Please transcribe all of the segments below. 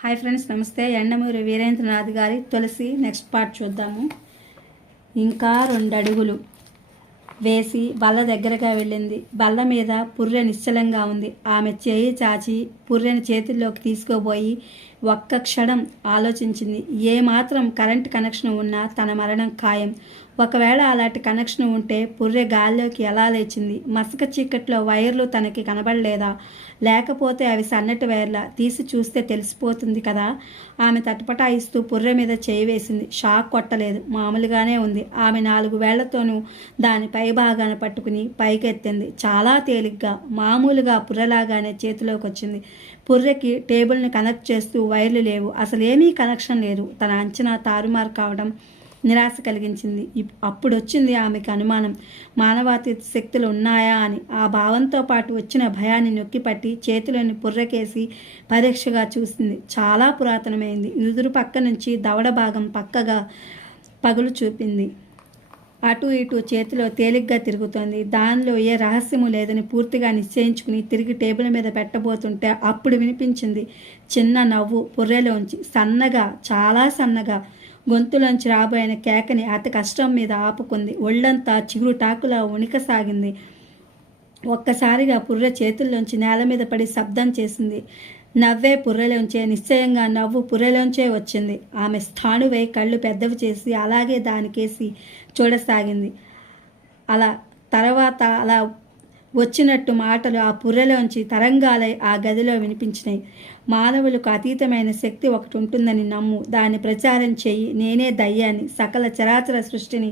Hi friends నమస్తే. ఎండమూరి వీరేంద్రనాథ్ గారి తులసి next part చూద్దాము. ఇంకా రెండు అడుగులు వేసి బల్ల దగ్గరగా వెళ్ళింది. బల్ల మీద పుర్రె నిశ్చలంగా ఉంది. ఆమె చేయి చాచి పుర్రెని చేతుల్లోకి తీసుకోబోయి ఒక్క క్షణం ఆలోచించింది. ఏ మాత్రం కరెంట్ కనెక్షన్ ఉన్నా తన మరణం ఖాయం. ఒకవేళ అలాంటి కనెక్షన్ ఉంటే పుర్రె గాల్లోకి ఎలా లేచింది? మసక చీకట్లో వైర్లు తనకి కనబడలేదా? లేకపోతే అవి సన్నటి వైర్ల? తీసి చూస్తే తెలిసిపోతుంది కదా? ఆమె తటపటాయిస్తూ పుర్రె మీద చేయి వేసింది. షాక్ కొట్టలేదు. మామూలుగానే ఉంది. ఆమె నాలుగు వేళ్ళతోనూ దాని పై భాగాన పట్టుకుని పైకెత్తింది. చాలా తేలిగ్గా మామూలుగా పుర్రెలాగానే చేతిలోకి వచ్చింది పుర్రెకి టేబుల్ని కనెక్ట్ చేస్తూ వైర్లు లేవు. అసలు ఏమీ కనెక్షన్ లేదు. తన అంచనా తారుమారు కావడం నిరాశ కలిగించింది. ఇప్- అప్పుడు వచ్చింది ఆమెకు అనుమానం. మానవాతీత శక్తులు ఉన్నాయా అని. ఆ భావంతో పాటు వచ్చిన భయాన్ని నొక్కిపట్టి చేతిలోని పుర్రకేసి పరీక్షగా చూసింది. చాలా పురాతనమైంది. నుదురు పక్క నుంచి దవడ భాగం పక్కగా పగులు చూపింది. అటు ఇటు చేతిలో తేలిగ్గా తిరుగుతోంది. దానిలో ఏ రహస్యము లేదని పూర్తిగా నిశ్చయించుకుని తిరిగి టేబుల్ మీద పెట్టబోతుంటే అప్పుడు వినిపించింది చిన్న నవ్వు పుర్రెలోంచి సన్నగా చాలా సన్నగా గొంతులోంచి రాబోయిన కేకని అతి కష్టం మీద ఆపుకుంది. ఒళ్ళంతా చిగురు టాకులా ఉణికసాగింది ఒక్కసారిగా పుర్రె చేతుల్లోంచి నేల మీద పడి శబ్దం చేసింది. నవ్వే పుర్రెలోంచే నిశ్చయంగా నవ్వు పుర్రెలోంచే వచ్చింది. ఆమె స్థాణువై కళ్ళు పెద్దవి చేసి అలాగే దానికేసి చూడసాగింది. అలా తర్వాత అలా వచ్చినట్టు మాటలు ఆ పుర్రెలోంచి తరంగాలై ఆ గదిలో వినిపించినాయి. మానవులకు అతీతమైన శక్తి ఒకటి ఉంటుందని నమ్ము. దాన్ని ప్రచారం చెయ్యి. నేనే దయ్యాన్ని. సకల చరాచర సృష్టిని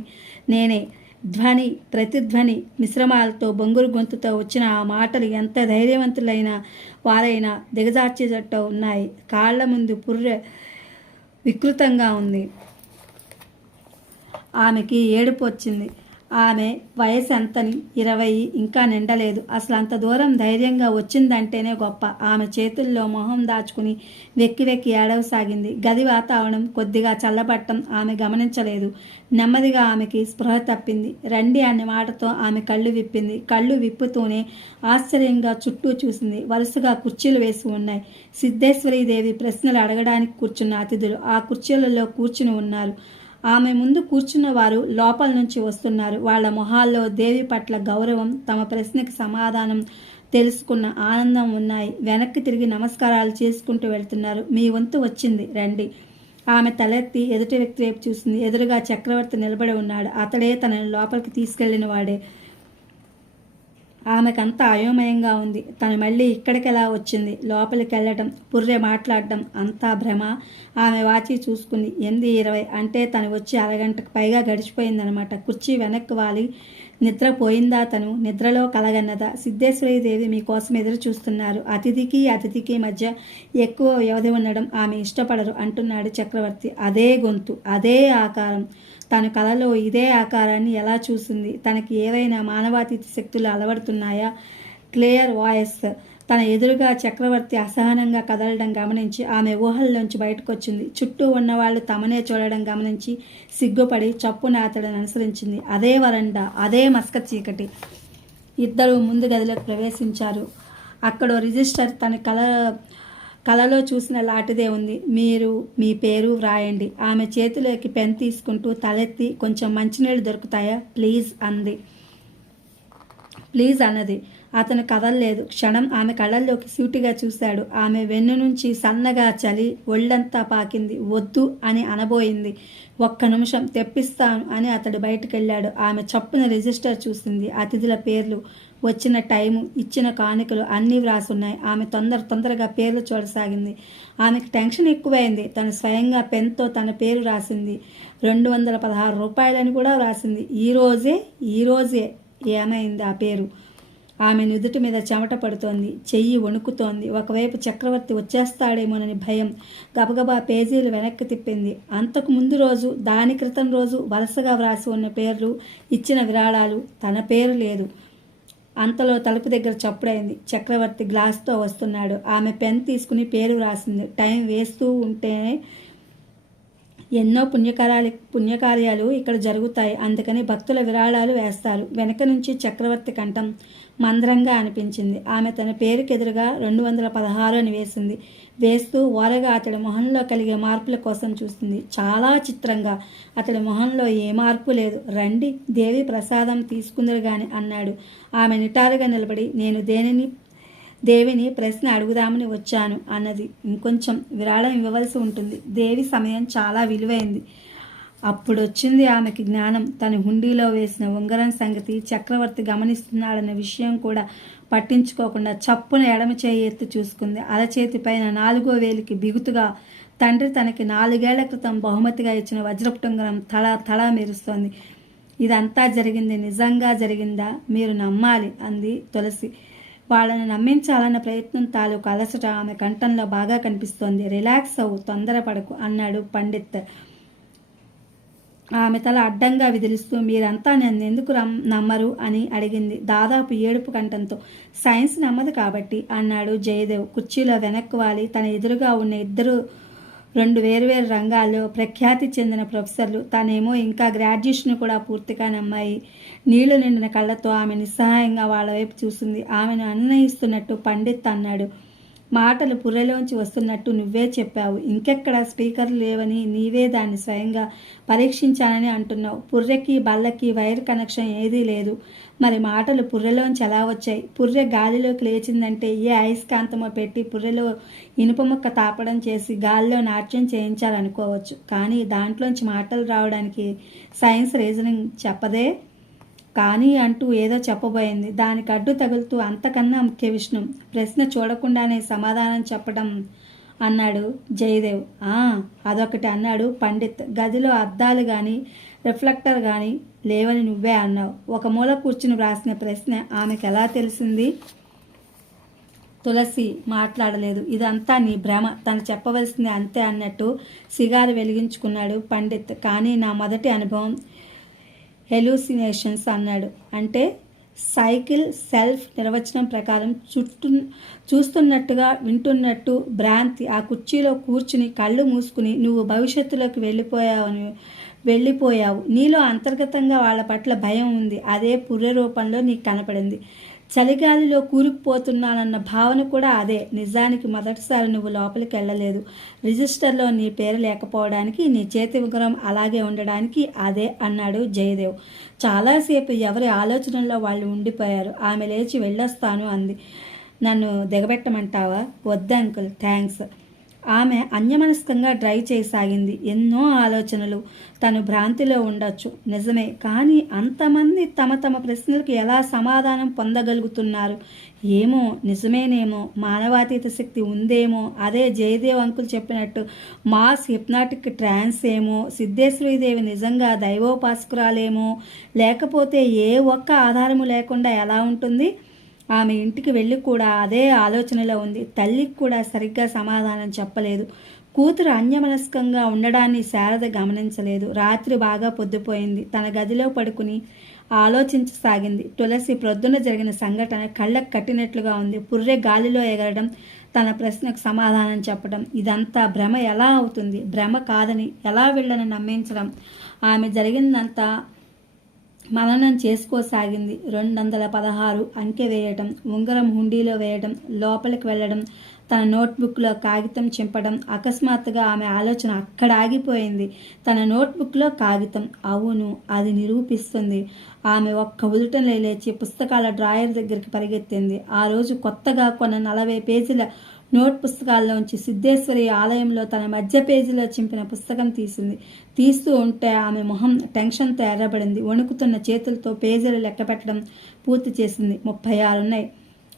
నేనే. ధ్వని ప్రతిధ్వని మిశ్రమాలతో బొంగురు గొంతుతో వచ్చిన ఆ మాటలు ఎంత ధైర్యవంతులైన వారైనా దిగజార్చేటట్టు ఉన్నాయి. కాళ్ళ ముందు పుర్రె వికృతంగా ఉంది. ఆమెకి ఏడుపు వచ్చింది. ఆమె వయసు ఎంతని? ఇరవై ఇంకా నిండలేదు. అసలు అంత దూరం ధైర్యంగా వచ్చిందంటేనే గొప్ప. ఆమె చేతుల్లో మొహం దాచుకుని వెక్కి వెక్కి ఏడవసాగింది. గది వాతావరణం కొద్దిగా చల్లబట్టం ఆమె గమనించలేదు. నెమ్మదిగా ఆమెకి స్పృహ తప్పింది. రండి అనే మాటతో ఆమె కళ్ళు విప్పింది. కళ్ళు విప్పుతూనే ఆశ్చర్యంగా చుట్టూ చూసింది. వరుసగా కుర్చీలు వేసి ఉన్నాయి. సిద్ధేశ్వరీదేవి ప్రశ్నలు అడగడానికి కూర్చున్న అతిథులు ఆ కుర్చీలలో కూర్చుని ఉన్నారు. ఆమె ముందు కూర్చున్న వారు లోపల నుంచి వస్తున్నారు. వాళ్ళ మొహాల్లో దేవి పట్ల గౌరవం తమ ప్రశ్నకి సమాధానం తెలుసుకున్న ఆనందం ఉన్నాయి. వెనక్కి తిరిగి నమస్కారాలు చేసుకుంటూ వెళ్తున్నారు. మీ వంతు వచ్చింది. రండి. ఆమె తలెత్తి ఎదుటి వ్యక్తి వైపు చూసింది. ఎదురుగా చక్రవర్తి నిలబడి ఉన్నాడు. అతడే తనని లోపలికి తీసుకెళ్ళిన వాడే. ఆమెకంతా అయోమయంగా ఉంది. తను మళ్ళీ ఇక్కడికి ఎలా వచ్చింది? లోపలికి వెళ్ళటం పుర్రె మాట్లాడడం అంతా భ్రమ. ఆమె వాచి చూసుకుంది. ఎనిమిది ఇరవై? అంటే తను వచ్చి అరగంటకు పైగా గడిచిపోయిందనమాట. కుర్చీ వెనక్కి వాలి. నిద్రపోయిందా తను? నిద్రలో కలగన్నదా? సిద్ధేశ్వరీదేవి మీకోసం ఎదురు చూస్తున్నారు. అతిథికి అతిథికి మధ్య ఎక్కువ వ్యవధి ఉండడం ఆమె ఇష్టపడరు అంటున్నాడు చక్రవర్తి. అదే గొంతు అదే ఆకారం. తన కలలో ఇదే ఆకారాన్ని ఎలా చూసింది? తనకి ఏవైనా మానవాతీత శక్తులు అలవడుతున్నాయా? Clear voice. తన ఎదురుగా చక్రవర్తి అసహనంగా కదలడం గమనించి ఆమె ఊహల్లోంచి బయటకు వచ్చింది చుట్టూ ఉన్నవాళ్ళు తమనే చూడడం గమనించి సిగ్గుపడి చప్పున అతడిని అనుసరించింది. అదే వరండా అదే మస్క చీకటి. ఇద్దరు ముందు గదిలోకి ప్రవేశించారు. అక్కడ రిజిస్టర్ తన కల కలలో చూసిన లాంటిదే ఉంది. మీరు మీ పేరు వ్రాయండి. ఆమె చేతిలోకి పెన్ తీసుకుంటూ తలెత్తి కొంచెం మంచినీళ్ళు దొరుకుతాయా? ప్లీజ్ అంది. ప్లీజ్ అన్నది. అతను కదలలేదు. క్షణం ఆమె కళ్ళల్లోకి సూటిగా చూశాడు. ఆమె వెన్ను నుంచి సన్నగా చలి ఒళ్ళంతా పాకింది. వద్దు అని అనబోయింది. ఒక్క నిమిషం తెప్పిస్తాను అని అతడు బయటకెళ్ళాడు. ఆమె చప్పున రిజిస్టర్ చూసింది. అతిథుల పేర్లు వచ్చిన టైము ఇచ్చిన కానుకలు అన్నీ వ్రాసున్నాయి. ఆమె తొందర తొందరగా పేర్లు చూడసాగింది. ఆమెకు టెన్షన్ ఎక్కువైంది. తను స్వయంగా పెన్తో తన పేరు రాసింది. రెండు వందల పదహారు రూపాయలని కూడా వ్రాసింది. ఈ రోజే ఈ రోజే ఏమైంది ఆ పేరు? ఆమె నుదుటి మీద చెమట పడుతోంది చెయ్యి వణుకుతోంది. ఒకవైపు చక్రవర్తి వచ్చేస్తాడేమోనని భయం. గబగబా పేజీలు వెనక్కి తిప్పింది. అంతకు ముందు రోజు దాని క్రితం రోజు వరుసగా వ్రాసి ఉన్న పేర్లు ఇచ్చిన విరాళాలు తన పేరు లేదు. అంతలో తలుపు దగ్గర చప్పుడైంది. చక్రవర్తి గ్లాస్తో వస్తున్నాడు. ఆమె పెన్ తీసుకుని పేరు రాసింది టైం వేస్తూ ఉంటేనే ఎన్నో పుణ్యకార్యాలు పుణ్యకార్యాలు ఇక్కడ జరుగుతాయి. అందుకని భక్తుల విరాళాలు వేస్తారు. వెనక నుంచి చక్రవర్తి కంఠం మందరంగా అనిపించింది. ఆమె తన పేరుకెదురుగా రెండు వందల పదహారు అని వేసింది వేస్తూ ఓరగా అతడి మొహంలో కలిగే మార్పుల కోసం చూస్తుంది. చాలా చిత్రంగా. అతడి మొహంలో ఏ మార్పు లేదు. రండి దేవి ప్రసాదం తీసుకుందరు గాని అన్నాడు. ఆమె నిటారుగా నిలబడి నేను దేనిని దేవిని ప్రశ్న అడుగుదామని వచ్చాను అన్నది. ఇంకొంచెం విరాళం ఇవ్వవలసి ఉంటుంది. దేవి సమయం చాలా విలువైంది. అప్పుడు వచ్చింది ఆమెకి జ్ఞానం. తన హుండీలో వేసిన ఉంగరం సంగతి చక్రవర్తి గమనిస్తున్నాడన్న విషయం కూడా పట్టించుకోకుండా చప్పున ఎడమ చేయి ఎత్తి చూసుకుంది. అరచేతి పైన నాలుగో వేలికి బిగుతుగా తండ్రి తనకి నాలుగేళ్ళ క్రితం బహుమతిగా ఇచ్చిన వజ్రపుటుంగరం తల తల మెరుస్తోంది. ఇదంతా జరిగింది నిజంగా జరిగిందా? మీరు నమ్మాలి అంది తులసి. వాళ్ళని నమ్మించాలన్న ప్రయత్నం తాలూకు అలసట ఆమె కంఠంలో బాగా కనిపిస్తోంది. రిలాక్స్ అవు తొందరపడకు అన్నాడు పండిత్. ఆమె తల అడ్డంగా విదిలిస్తూ మీరంతా నన్ను ఎందుకు నమ్మరు? అని అడిగింది. దాదాపు ఏడుపు కంఠంతో సైన్స్ నమ్మదు కాబట్టి అన్నాడు జయదేవ్. కుర్చీలో వెనక్కు వాలి. తన ఎదురుగా ఉన్న ఇద్దరు రెండు వేరువేరు రంగాల్లో ప్రఖ్యాతి చెందిన ప్రొఫెసర్లు. తనేమో ఇంకా గ్రాడ్యుయేషన్ కూడా పూర్తిగా నమ్మాయి. నీళ్ళు నిండిన కళ్ళతో ఆమె నిస్సహాయంగా వాళ్ళ వైపు చూసింది. ఆమెను అన్వయిస్తున్నట్టు పండిత్ అన్నాడు. మాటలు పుర్రెలోంచి వస్తున్నట్టు నువ్వే చెప్పావు. ఇంకెక్కడ స్పీకర్లు లేవని నీవే దాన్ని స్వయంగా పరీక్షించానని అంటున్నావు. పుర్రెకి బల్లకి వైర్ కనెక్షన్ ఏదీ లేదు. మరి మాటలు పుర్రెలోంచి ఎలా వచ్చాయి? పుర్రె గాలిలోకి లేచిందంటే ఏ అయస్కాంతమో పెట్టి పుర్రెలో ఇనుప ముక్క తాపడం చేసి గాలిలో నాట్యం చేయించాలనుకోవచ్చు. కానీ దాంట్లోంచి మాటలు రావడానికి సైన్స్ రీజనింగ్ చెప్పదే కానీ అంటూ ఏదో చెప్పబోయింది. దానికి అడ్డు తగులుతూ అంతకన్నా ముఖ్య విష్ణు ప్రశ్న చూడకుండానే సమాధానం చెప్పడం అన్నాడు జయదేవ్. ఆ అదొకటి అన్నాడు పండిత్. గదిలో అద్దాలు కానీ రిఫ్లెక్టర్ కానీ లేవని నువ్వే అన్నావు. ఒక మూల కూర్చుని వ్రాసిన ప్రశ్న ఆమెకు ఎలా తెలిసింది? తులసి మాట్లాడలేదు. ఇదంతా నీ భ్రమ. తను చెప్పవలసింది అంతే అన్నట్టు సిగారు వెలిగించుకున్నాడు పండిత్. కానీ నా మొదటి అనుభవం హెలూసినేషన్స్ అన్నాడు. అంటే సైకిల్ సెల్ఫ్ నిర్వచనం ప్రకారం చుట్టూ చూస్తున్నట్టుగా వింటున్నట్టు భ్రాంతి ఆ కుర్చీలో కూర్చుని కళ్ళు మూసుకుని నువ్వు భవిష్యత్తులోకి వెళ్ళిపోయావని వెళ్ళిపోయావు. నీలో అంతర్గతంగా వాళ్ళ పట్ల భయం ఉంది. అదే పుర్రె రూపంలో నీకు కనపడింది. చలిగాలిలో కూరుకుపోతున్నానన్న భావన కూడా అదే. నిజానికి మొదటిసారి నువ్వు లోపలికి వెళ్ళలేదు. రిజిస్టర్లో నీ పేరు లేకపోవడానికి నీ చేతి ఉంగరం అలాగే ఉండడానికి అదే అన్నాడు జయదేవ్. చాలాసేపు ఎవరి ఆలోచనల్లో వాళ్ళు ఉండిపోయారు. ఆమె లేచి వెళ్ళొస్తాను అంది. నన్ను దిగబెట్టమంటావా? వద్దు అంకుల్ థ్యాంక్స్ ఆమె అన్యమనస్కంగా డ్రైవ్ చేయసాగింది ఎన్నో ఆలోచనలు. తను భ్రాంతిలో ఉండొచ్చు. నిజమే. కానీ అంతమంది తమ తమ ప్రశ్నలకు ఎలా సమాధానం పొందగలుగుతున్నారు? ఏమో. నిజమేనేమో. మానవాతీత శక్తి ఉందేమో. అదే జయదేవ్ అంకుల్ చెప్పినట్టు మాస్ హిప్నాటిక్ ట్రాన్స్ ఏమో. సిద్ధేశ్వరీదేవి నిజంగా దైవోపాసకురాలేమో. లేకపోతే ఏ ఒక్క ఆధారము లేకుండా ఎలా ఉంటుంది? ఆమె ఇంటికి వెళ్ళి కూడా అదే ఆలోచనలో ఉంది. తల్లికి కూడా సరిగ్గా సమాధానం చెప్పలేదు. కూతురు అన్యమనస్కంగా ఉండడాన్ని శారద గమనించలేదు. రాత్రి బాగా పొద్దుపోయింది. తన గదిలో పడుకుని ఆలోచించసాగింది. తులసి ప్రొద్దున జరిగిన సంఘటన కళ్ళకు కట్టినట్లుగా ఉంది. పుర్రె గాలిలో ఎగరడం తన ప్రశ్నకు సమాధానం చెప్పడం ఇదంతా భ్రమ ఎలా అవుతుంది? భ్రమ కాదని ఎలా వెళ్ళని నమ్మించడం? ఆమె జరిగిందంతా మననం చేసుకోసాగింది. రెండు వందల పదహారు అంకె వేయటం ఉంగరం హుండీలో వేయడం లోపలికి వెళ్ళడం తన నోట్బుక్లో కాగితం చింపడం అకస్మాత్తుగా ఆమె ఆలోచన అక్కడ ఆగిపోయింది. తన నోట్బుక్లో కాగితం. అవును అది నిరూపిస్తుంది. ఆమె ఒక్క ఉదుటం లేచి పుస్తకాల డ్రాయర్ దగ్గరికి పరిగెత్తింది. ఆ రోజు కొత్తగా కొన్న నలభై పేజీల నోట్ పుస్తకాల్లోంచి సిద్ధేశ్వరి ఆలయంలో తన మధ్య పేజీలో చింపిన పుస్తకం తీసింది. తీస్తూ ఉంటే ఆమె మొహం టెన్షన్తో ఎర్రబడింది వణుకుతున్న చేతులతో పేజీలు లెక్క పెట్టడం పూర్తి చేసింది. ముప్పై ఆరున్నాయి.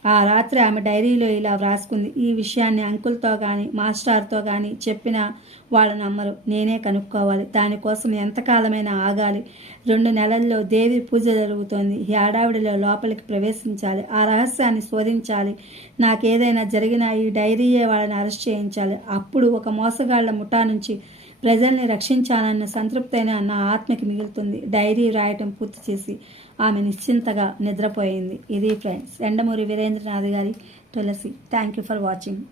ఆ రాత్రి ఆమె డైరీలో ఇలా వ్రాసుకుంది ఈ విషయాన్ని అంకుల్తో కానీ మాస్టార్తో కానీ చెప్పిన వాళ్ళు నమ్మరు. నేనే కనుక్కోవాలి. దానికోసం ఎంతకాలమైనా ఆగాలి. రెండు నెలల్లో దేవి పూజ జరుగుతోంది. ఈ ఆడావిడిలో లోపలికి ప్రవేశించాలి. ఆ రహస్యాన్ని శోధించాలి. నాకేదైనా జరిగినా ఈ డైరీయే వాళ్ళని అరెస్ట్ చేయించాలి. అప్పుడు ఒక మోసగాళ్ళ ముఠా నుంచి ప్రజల్ని రక్షించాలన్న సంతృప్తైన నా ఆత్మకి మిగులుతుంది. డైరీ రాయటం పూర్తి చేసి ఆమె నిశ్చింతగా నిద్రపోయింది. ఇది ఫ్రెండ్స్. ఎండమూరి వీరేంద్రనాథ్ గారి Tulasi. Thank you for watching